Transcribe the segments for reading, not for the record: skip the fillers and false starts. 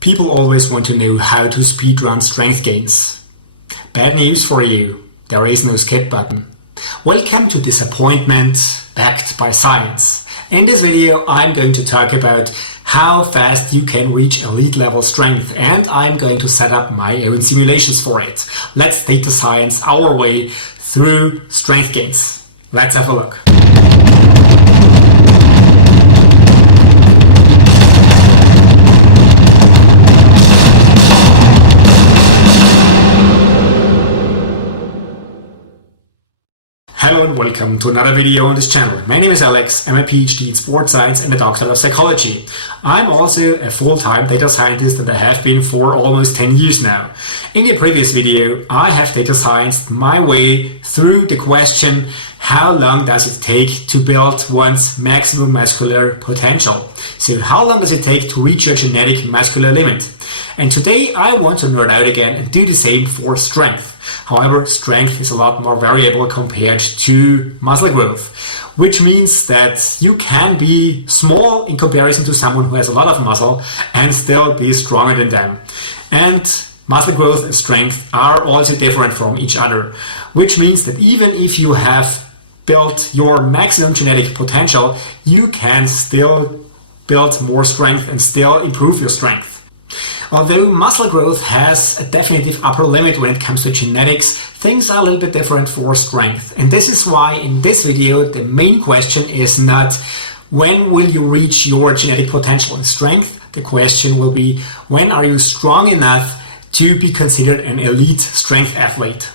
People always want to know how to speedrun strength gains. Bad news for you, there is no skip button. Welcome to disappointment backed by science. In this video I'm going to talk about how fast you can reach elite level strength, and I'm going to set up my own simulations for it. Let's data science our way through strength gains. Let's have a look. Hello and welcome to another video on this channel. My name is Alex, I'm a PhD in sports science and a doctor of psychology. I'm also a full-time data scientist and I have been for almost 10 years now. In the previous video, I have data scienced my way through the question, how long does it take to build one's maximum muscular potential? So how long does it take to reach your genetic muscular limit? And today I want to nerd out again and do the same for strength. However, strength is a lot more variable compared to muscle growth, which means that you can be small in comparison to someone who has a lot of muscle and still be stronger than them. And muscle growth and strength are also different from each other, which means that even if you have built your maximum genetic potential, you can still build more strength and still improve your strength. Although muscle growth has a definitive upper limit when it comes to genetics, things are a little bit different for strength. And this is why in this video the main question is not when will you reach your genetic potential in strength. The question will be, when are you strong enough to be considered an elite strength athlete?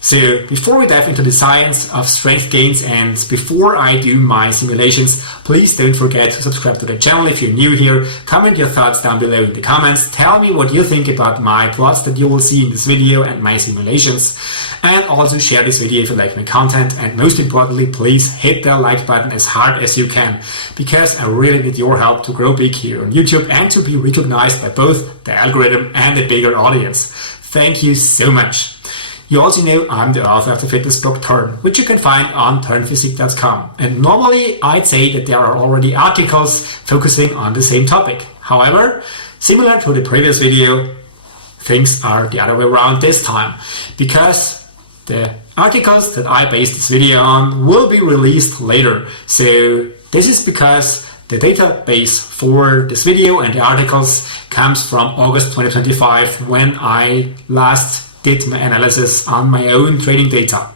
So before we dive into the science of strength gains and before I do my simulations, please don't forget to subscribe to the channel if you're new here. Comment your thoughts down below in the comments. Tell me what you think about my plots that you will see in this video and my simulations. And also share this video if you like my content. And most importantly, please hit the like button as hard as you can, because I really need your help to grow big here on YouTube and to be recognized by both the algorithm and a bigger audience. Thank you so much. You also know I'm the author of the fitness blog Turn, which you can find on turnphysique.com. And normally I'd say that there are already articles focusing on the same topic. However, similar to the previous video, things are the other way around this time, because the articles that I based this video on will be released later. So this is because the database for this video and the articles comes from August 2025, when I last did my analysis on my own training data.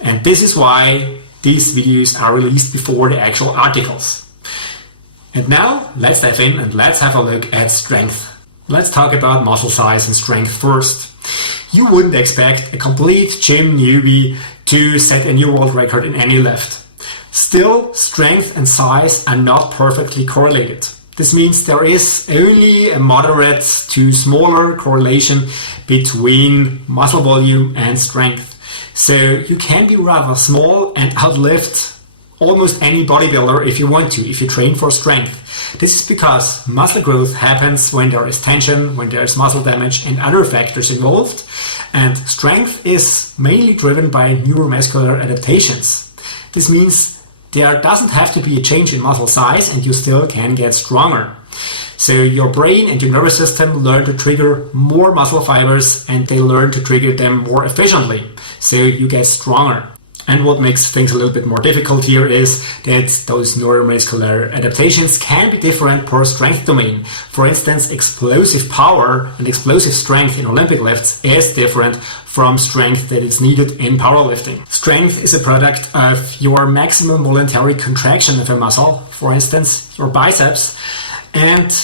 And this is why these videos are released before the actual articles. And now let's dive in and let's have a look at strength. Let's talk about muscle size and strength first. You wouldn't expect a complete gym newbie to set a new world record in any lift. Still, strength and size are not perfectly correlated. This means there is only a moderate to smaller correlation between muscle volume and strength. So you can be rather small and outlift almost any bodybuilder if you want to, if you train for strength. This is because muscle growth happens when there is tension, when there is muscle damage and other factors involved. And strength is mainly driven by neuromuscular adaptations. This means there doesn't have to be a change in muscle size and you still can get stronger. So your brain and your nervous system learn to trigger more muscle fibers and they learn to trigger them more efficiently. So you get stronger. And what makes things a little bit more difficult here is that those neuromuscular adaptations can be different per strength domain. For instance, explosive power and explosive strength in Olympic lifts is different from strength that is needed in powerlifting. Strength is a product of your maximum voluntary contraction of a muscle, for instance, your biceps, and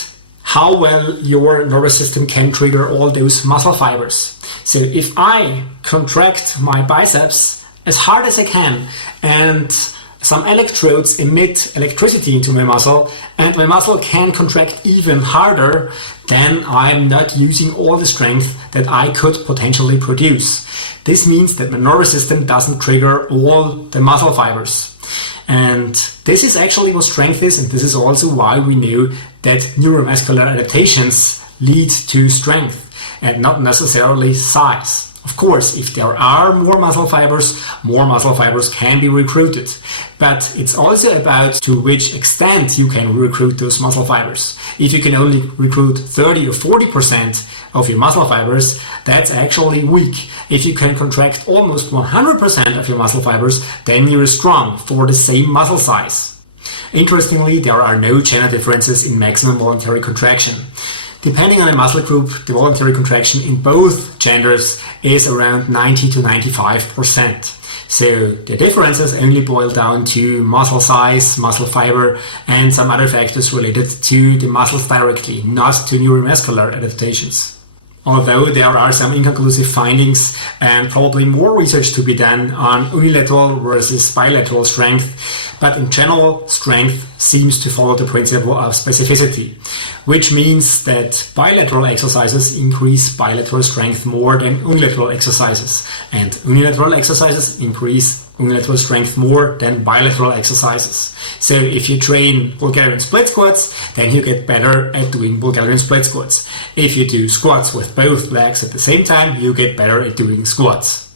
how well your nervous system can trigger all those muscle fibers. So if I contract my biceps as hard as I can and some electrodes emit electricity into my muscle and my muscle can contract even harder, then I'm not using all the strength that I could potentially produce. This means that my nervous system doesn't trigger all the muscle fibers. And this is actually what strength is, and this is also why we know that neuromuscular adaptations lead to strength and not necessarily size. Of course, if there are more muscle fibers can be recruited. But it's also about to which extent you can recruit those muscle fibers. If you can only recruit 30 or 40% of your muscle fibers, that's actually weak. If you can contract almost 100% of your muscle fibers, then you're strong for the same muscle size. Interestingly, there are no gender differences in maximum voluntary contraction. Depending on the muscle group, the voluntary contraction in both genders is around 90 to 95%. So the differences only boil down to muscle size, muscle fiber, and some other factors related to the muscles directly, not to neuromuscular adaptations. Although there are some inconclusive findings and probably more research to be done on unilateral versus bilateral strength, but in general, strength seems to follow the principle of specificity, which means that bilateral exercises increase bilateral strength more than unilateral exercises, and unilateral exercises increase unilateral strength more than bilateral exercises. So if you train Bulgarian split squats, then you get better at doing Bulgarian split squats. If you do squats with both legs at the same time, you get better at doing squats.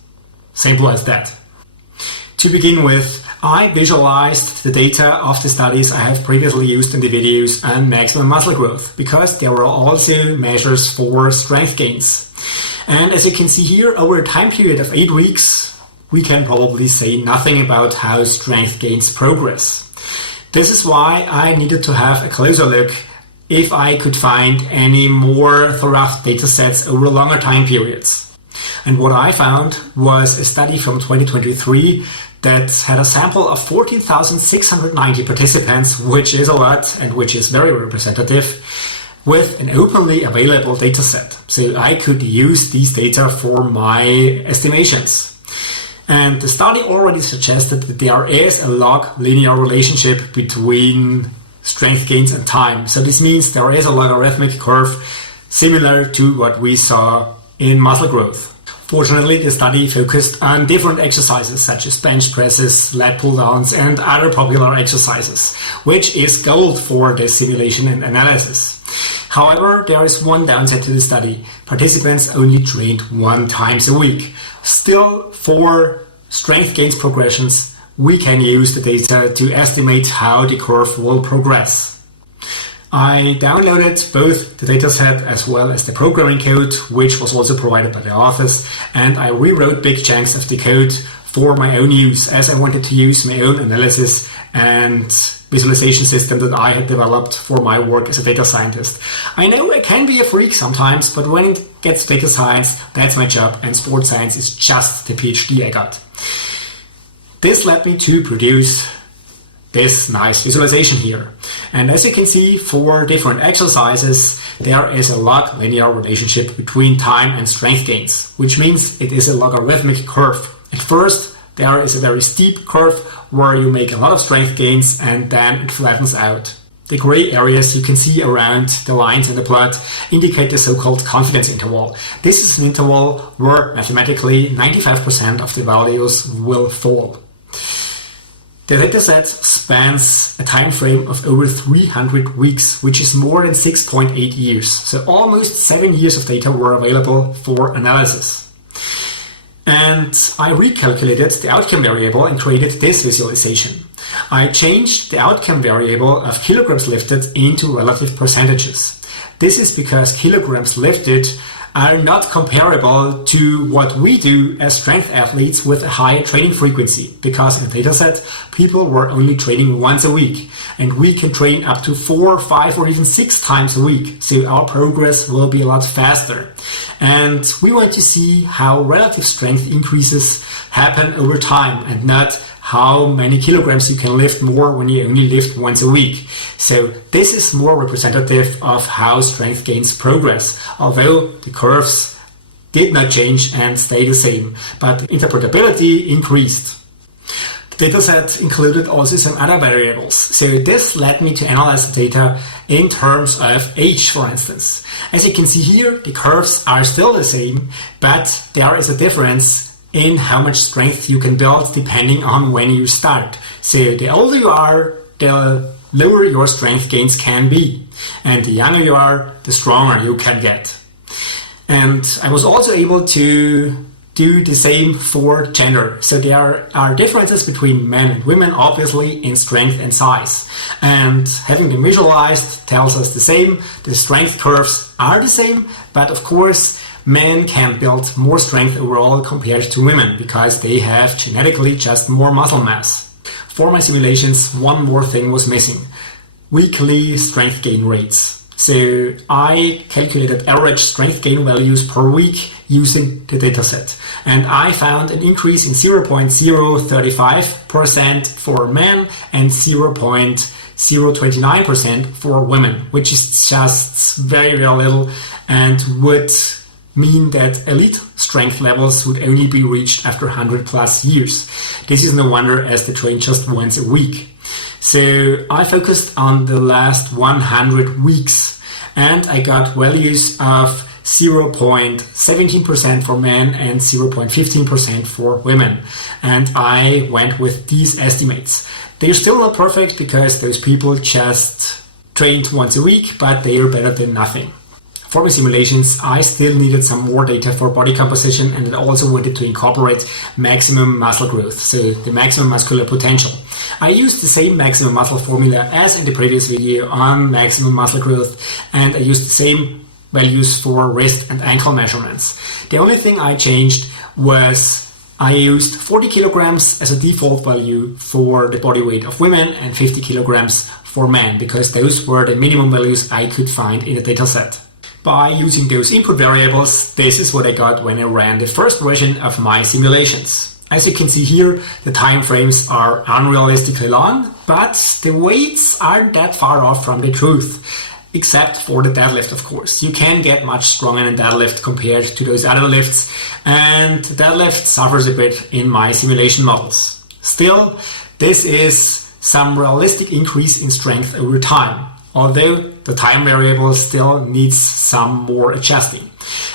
Simple as that. To begin with, I visualized the data of the studies I have previously used in the videos on maximum muscle growth, because there were also measures for strength gains. And as you can see here, over a time period of 8 weeks, we can probably say nothing about how strength gains progress. This is why I needed to have a closer look if I could find any more thorough data sets over longer time periods. And what I found was a study from 2023 that had a sample of 14,690 participants, which is a lot and which is very representative, with an openly available data set. So I could use these data for my estimations. And the study already suggested that there is a log linear relationship between strength gains and time. So this means there is a logarithmic curve similar to what we saw in muscle growth. Fortunately, the study focused on different exercises such as bench presses, lat pull-downs, and other popular exercises, which is gold for the simulation and analysis. However, there is one downside to the study. Participants only trained 1 time a week. Still, for strength gains progressions, we can use the data to estimate how the curve will progress. I downloaded both the dataset as well as the programming code, which was also provided by the authors, and I rewrote big chunks of the code for my own use, as I wanted to use my own analysis and visualization system that I had developed for my work as a data scientist. I know I can be a freak sometimes, but when it gets to data science, that's my job, and sports science is just the PhD I got. This led me to produce this nice visualization here. And as you can see, for different exercises, there is a log linear relationship between time and strength gains, which means it is a logarithmic curve. At first, there is a very steep curve where you make a lot of strength gains and then it flattens out. The gray areas you can see around the lines in the plot indicate the so-called confidence interval. This is an interval where mathematically 95% of the values will fall. The dataset spans a time frame of over 300 weeks, which is more than 6.8 years. So almost 7 years of data were available for analysis. And I recalculated the outcome variable and created this visualization. I changed the outcome variable of kilograms lifted into relative percentages. This is because kilograms lifted are not comparable to what we do as strength athletes with a higher training frequency, because in the dataset, people were only training once a week, and we can train up to 4, 5, or even 6 times a week, so our progress will be a lot faster. And we want to see how relative strength increases happen over time, and not how many kilograms you can lift more when you only lift once a week. So this is more representative of how strength gains progress, although the curves did not change and stay the same, but interpretability increased. The dataset included also some other variables, so this led me to analyze the data in terms of age, for instance. As you can see here, the curves are still the same, but there is a difference in how much strength you can build depending on when you start. So the older you are, the lower your strength gains can be, and the younger you are, the stronger you can get. And I was also able to do the same for gender. So there are differences between men and women, obviously, in strength and size. And having them visualized tells us the same. The strength curves are the same, but of course, men can build more strength overall compared to women because they have genetically just more muscle mass. For my simulations, one more thing was missing: weekly strength gain rates. So I calculated average strength gain values per week using the dataset. And I found an increase in 0.035% for men and 0.029% for women, which is just very, very little and would mean that elite strength levels would only be reached after 100 plus years. This is no wonder, as they train just once a week. So I focused on the last 100 weeks and I got values of 0.17% for men and 0.15% for women. And I went with these estimates. They're still not perfect because those people just trained once a week, but they are better than nothing. For my simulations, I still needed some more data for body composition, and I also wanted to incorporate maximum muscle growth, so the maximum muscular potential. I used the same maximum muscle formula as in the previous video on maximum muscle growth, and I used the same values for wrist and ankle measurements. The only thing I changed was I used 40 kilograms as a default value for the body weight of women and 50 kilograms for men, because those were the minimum values I could find in the dataset. By using those input variables, this is what I got when I ran the first version of my simulations. As you can see here, the time frames are unrealistically long, but the weights aren't that far off from the truth, except for the deadlift, of course. You can get much stronger in deadlift compared to those other lifts, and deadlift suffers a bit in my simulation models. Still, this is some realistic increase in strength over time, although the time variable still needs some more adjusting.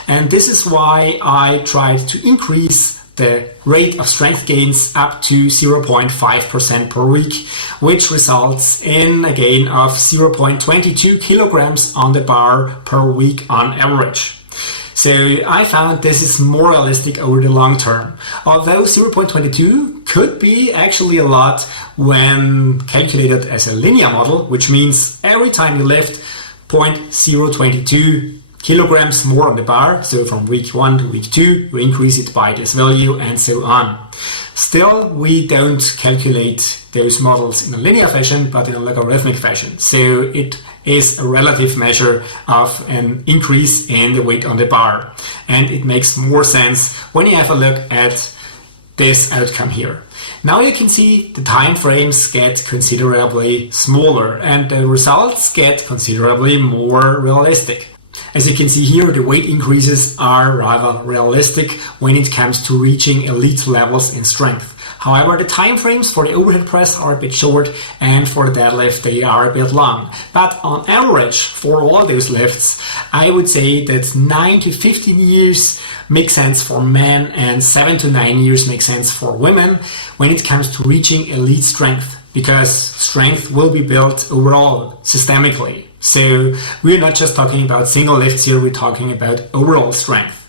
And this is why I tried to increase the rate of strength gains up to 0.5% per week, which results in a gain of 0.22 kilograms on the bar per week on average. So I found this is more realistic over the long term. Although 0.22 could be actually a lot when calculated as a linear model, which means every time you lift 0.022 kilograms more on the bar, so from week 1 to week 2, you increase it by this value and so on. Still, we don't calculate those models in a linear fashion, but in a logarithmic fashion. So it is a relative measure of an increase in the weight on the bar. And it makes more sense when you have a look at this outcome here. Now you can see the time frames get considerably smaller and the results get considerably more realistic. As you can see here, the weight increases are rather realistic when it comes to reaching elite levels in strength. However, the time frames for the overhead press are a bit short, and for the deadlift they are a bit long. But on average, for all those lifts, I would say that 9 to 15 years make sense for men and 7 to 9 years make sense for women when it comes to reaching elite strength, because strength will be built overall, systemically. So we're not just talking about single lifts here, we're talking about overall strength.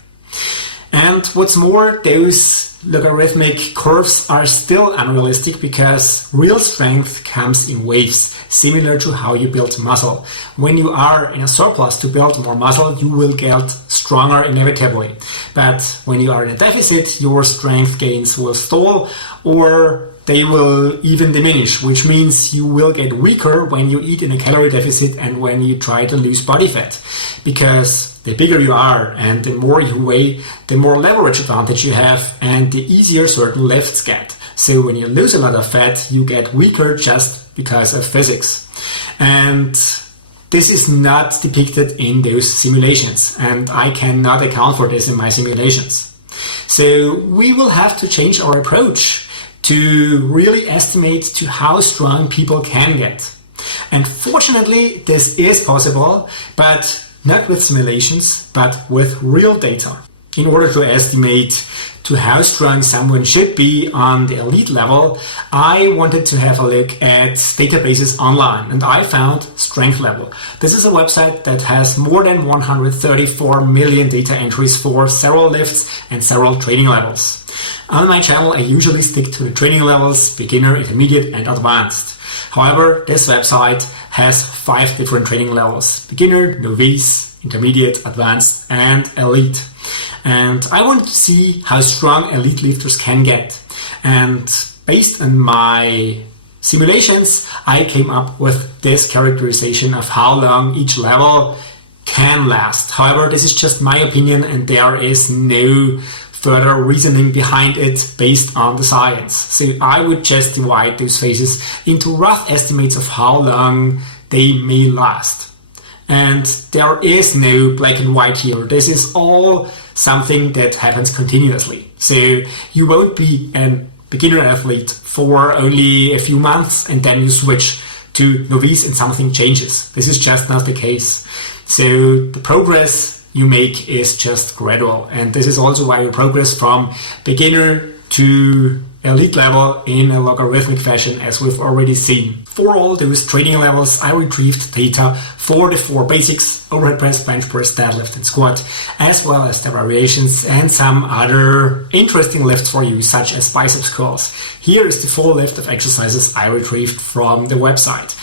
And what's more, those logarithmic curves are still unrealistic because real strength comes in waves, similar to how you build muscle. When you are in a surplus to build more muscle, you will get stronger inevitably. But when you are in a deficit, your strength gains will stall or they will even diminish, which means you will get weaker when you eat in a calorie deficit and when you try to lose body fat. Because the bigger you are and the more you weigh, the more leverage advantage you have and the easier certain lifts get. So when you lose a lot of fat, you get weaker just because of physics. And this is not depicted in those simulations, and I cannot account for this in my simulations. So we will have to change our approach to really estimate to how strong people can get. And fortunately, this is possible, but not with simulations, but with real data. in order to estimate to how strong someone should be on the elite level, I wanted to have a look at databases online, and I found Strength Level. This is a website that has more than 134 million data entries for several lifts and several training levels. On my channel, I usually stick to the training levels: beginner, intermediate, and advanced. However, this website has 5 different training levels: beginner, novice, intermediate, advanced, and elite. And I wanted to see how strong elite lifters can get. And based on my simulations, I came up with this characterization of how long each level can last. However, this is just my opinion, and there is no further reasoning behind it based on the science. So I would just divide those phases into rough estimates of how long they may last. And there is no black and white here. This is all something that happens continuously. So you won't be a beginner athlete for only a few months and then you switch to novice and something changes. This is just not the case. So the progress you make is just gradual. And this is also why you progress from beginner to elite level in a logarithmic fashion, as we've already seen. For all those training levels, I retrieved data for the 4 basics: overhead press, bench press, deadlift, and squat, as well as the variations and some other interesting lifts for you, such as biceps curls. Here is the full list of exercises I retrieved from the website.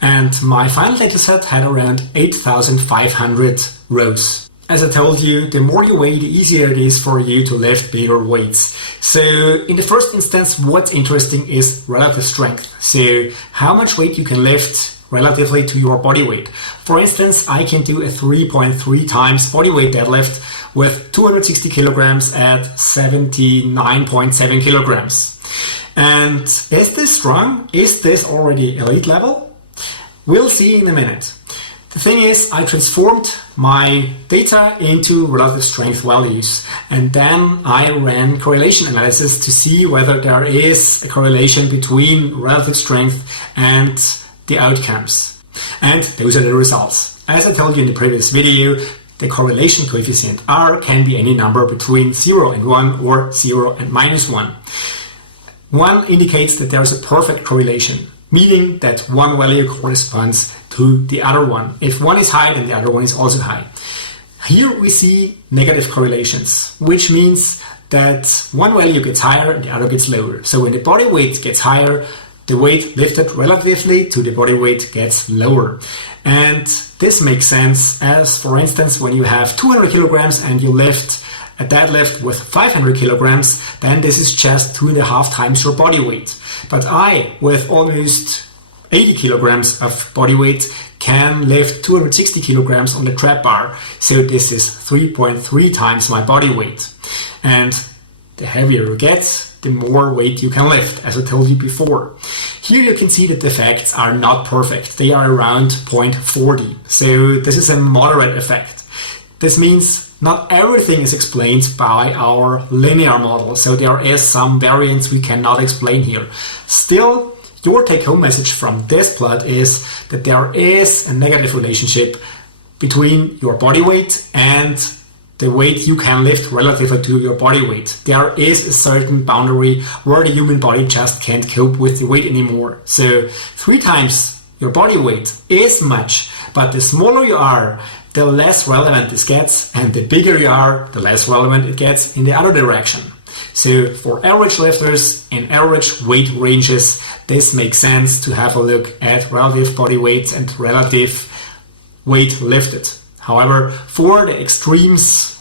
And my final dataset had around 8,500 rows. As I told you, the more you weigh, the easier it is for you to lift bigger weights. So in the first instance, what's interesting is relative strength. So how much weight you can lift relatively to your body weight. For instance, I can do a 3.3 times body weight deadlift with 260 kilograms at 79.7 kilograms. And is this strong? Is this already elite level? We'll see in a minute. The thing is, I transformed my data into relative strength values, and then I ran correlation analysis to see whether there is a correlation between relative strength and the outcomes. And those are the results. As I told you in the previous video, the correlation coefficient R can be any number between 0 and 1 or 0 and -1. 1 indicates that there is a perfect correlation, meaning that one value corresponds to the other one. If one is high, then the other one is also high. Here we see negative correlations, which means that one value gets higher and the other gets lower. So when the body weight gets higher, the weight lifted relatively to the body weight gets lower. And this makes sense, as for instance, when you have 200 kilograms and you lift a deadlift with 500 kilograms, then this is just 2.5 times your body weight. But I, with almost 80 kilograms of body weight, can lift 260 kilograms on the trap bar. So this is 3.3 times my body weight. And the heavier you get, the more weight you can lift, as I told you before. Here you can see that the effects are not perfect. They are around 0.40. So this is a moderate effect. This means not everything is explained by our linear model. So there is some variance we cannot explain here. Still, your take-home message from this plot is that there is a negative relationship between your body weight and the weight you can lift relative to your body weight. There is a certain boundary where the human body just can't cope with the weight anymore. So 3 times your body weight is much, but the smaller you are, the less relevant this gets, and the bigger you are, the less relevant it gets in the other direction. So for average lifters in average weight ranges, this makes sense to have a look at relative body weights and relative weight lifted. However, for the extremes,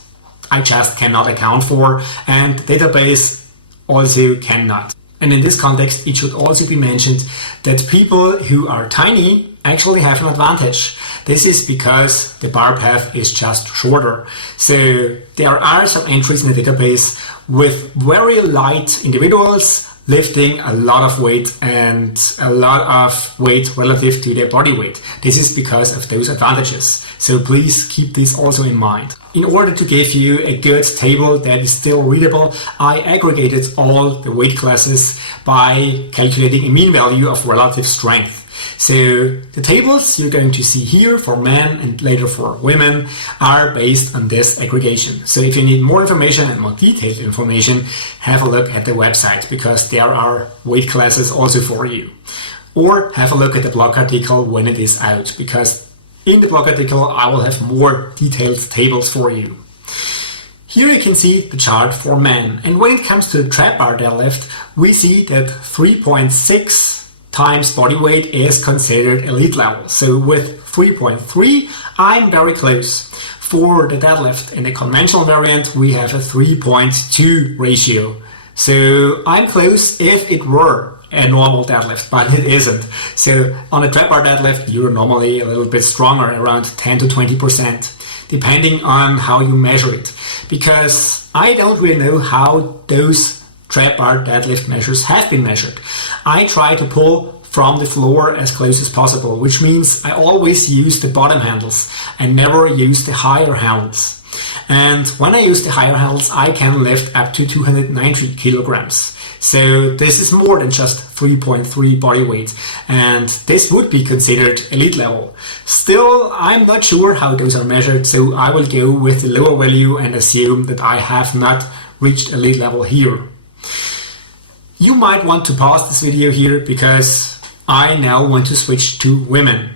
I just cannot account for, and the database also cannot. And in this context, it should also be mentioned that people who are tiny actually have an advantage. This is because the bar path is just shorter. So there are some entries in the database with very light individuals lifting a lot of weight and a lot of weight relative to their body weight. This is because of those advantages. So please keep this also in mind. In order to give you a good table that is still readable, I aggregated all the weight classes by calculating a mean value of relative strength. So the tables you're going to see here for men and later for women are based on this aggregation. So if you need more information and more detailed information, have a look at the website, because there are weight classes also for you. Or have a look at the blog article when it is out, because in the blog article I will have more detailed tables for you. Here you can see the chart for men, and when it comes to the trap bar deadlift, we see that 3.6 times body weight is considered elite level. So with 3.3, I'm very close. For the deadlift in the conventional variant, we have a 3.2 ratio. So I'm close if it were a normal deadlift, but it isn't. So on a trap bar deadlift, you're normally a little bit stronger, around 10 to 20%. Depending on how you measure it, because I don't really know how those trap bar deadlift measures have been measured. I try to pull from the floor as close as possible, which means I always use the bottom handles and never use the higher handles. And when I use the higher handles, I can lift up to 290 kilograms. So this is more than just 3.3 body weight, and this would be considered elite level. Still, I'm not sure how those are measured, so I will go with the lower value and assume that I have not reached elite level here. You might want to pause this video here, because I now want to switch to women.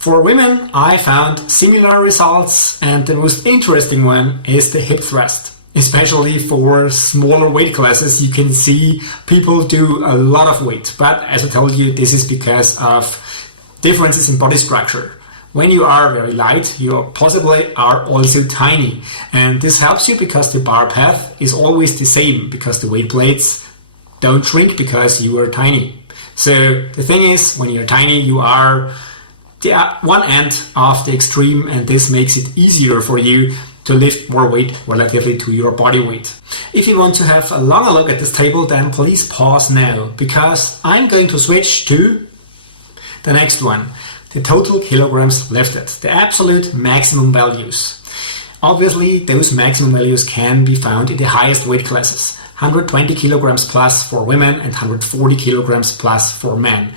For women, I found similar results, and the most interesting one is the hip thrust. Especially for smaller weight classes, you can see people do a lot of weight. But as I told you, this is because of differences in body structure. When you are very light, you possibly are also tiny. And this helps you because the bar path is always the same, because the weight plates don't shrink because you are tiny. So the thing is, when you're tiny, you are the one end of the extreme, and this makes it easier for you to lift more weight relatively to your body weight. If you want to have a longer look at this table, then please pause now, because I'm going to switch to the next one, the total kilograms lifted, the absolute maximum values. Obviously, those maximum values can be found in the highest weight classes. 120 kilograms plus for women and 140 kilograms plus for men.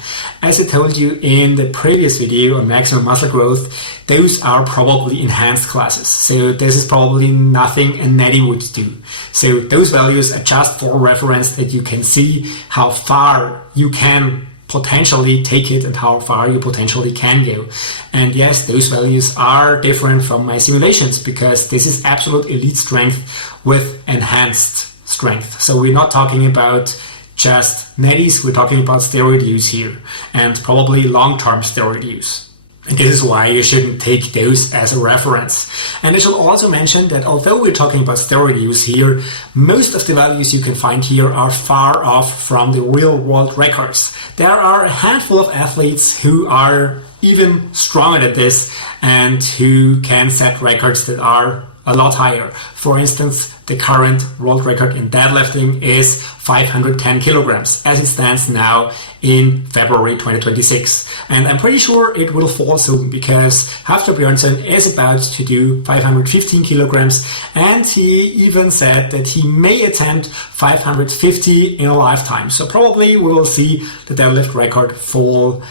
As I told you in the previous video on maximum muscle growth, those are probably enhanced classes. So this is probably nothing a natty would do. So those values are just for reference, that you can see how far you can potentially take it and how far you potentially can go. And yes, those values are different from my simulations, because this is absolute elite strength with enhanced strength. So we're not talking about just natties, we're talking about steroid use here, and probably long-term steroid use. And this is why you shouldn't take those as a reference. And I should also mention that although we're talking about steroid use here, most of the values you can find here are far off from the real world records. There are a handful of athletes who are even stronger than this and who can set records that are a lot higher. For instance, the current world record in deadlifting is 510 kilograms as it stands now in February 2026. And I'm pretty sure it will fall soon, because Hafthor Björnsson is about to do 515 kilograms, and he even said that he may attempt 550 in a lifetime. So probably we will see the deadlift record fall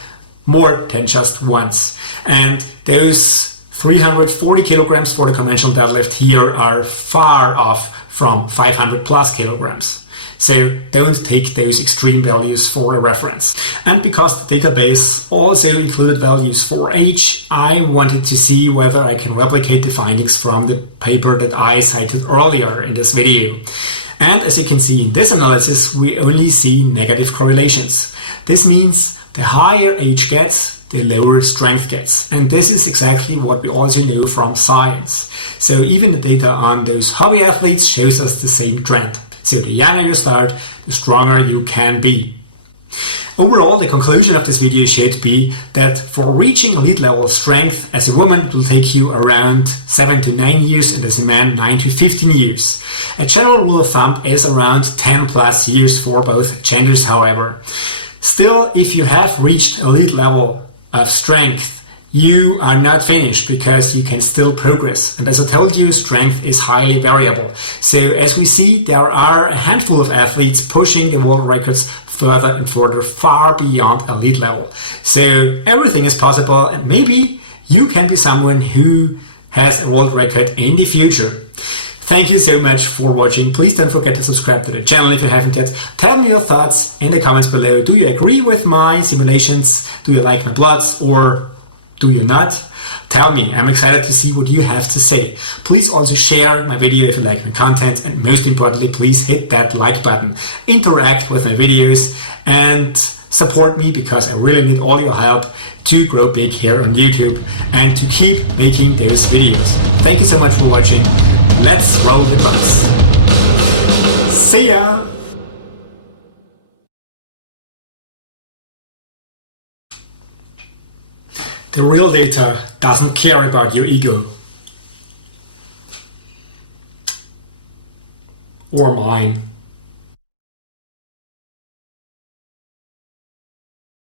more than just once. And those 340 kilograms for the conventional deadlift here are far off from 500 plus kilograms. So don't take those extreme values for a reference. And because the database also included values for age, I wanted to see whether I can replicate the findings from the paper that I cited earlier in this video. And as you can see in this analysis, we only see negative correlations. This means the higher age gets, the lower strength gets. And this is exactly what we also know from science. So even the data on those hobby athletes shows us the same trend. So the younger you start, the stronger you can be. Overall, the conclusion of this video should be that for reaching elite level strength as a woman, it will take you around 7 to 9 years, and as a man 9 to 15 years. A general rule of thumb is around 10 plus years for both genders, however. Still, if you have reached elite level of strength, you are not finished, because you can still progress. And as I told you, strength is highly variable. So as we see, there are a handful of athletes pushing the world records further and further, far beyond elite level. So everything is possible, and maybe you can be someone who has a world record in the future. Thank you so much for watching. Please don't forget to subscribe to the channel if you haven't yet. Tell me your thoughts in the comments below. Do you agree with my simulations? Do you like my bloods, or do you not? Tell me, I'm excited to see what you have to say. Please also share my video if you like my content, and most importantly, please hit that like button. Interact with my videos and support me, because I really need all your help to grow big here on YouTube and to keep making those videos. Thank you so much for watching. Let's roll the bus. See ya! The real data doesn't care about your ego. Or mine.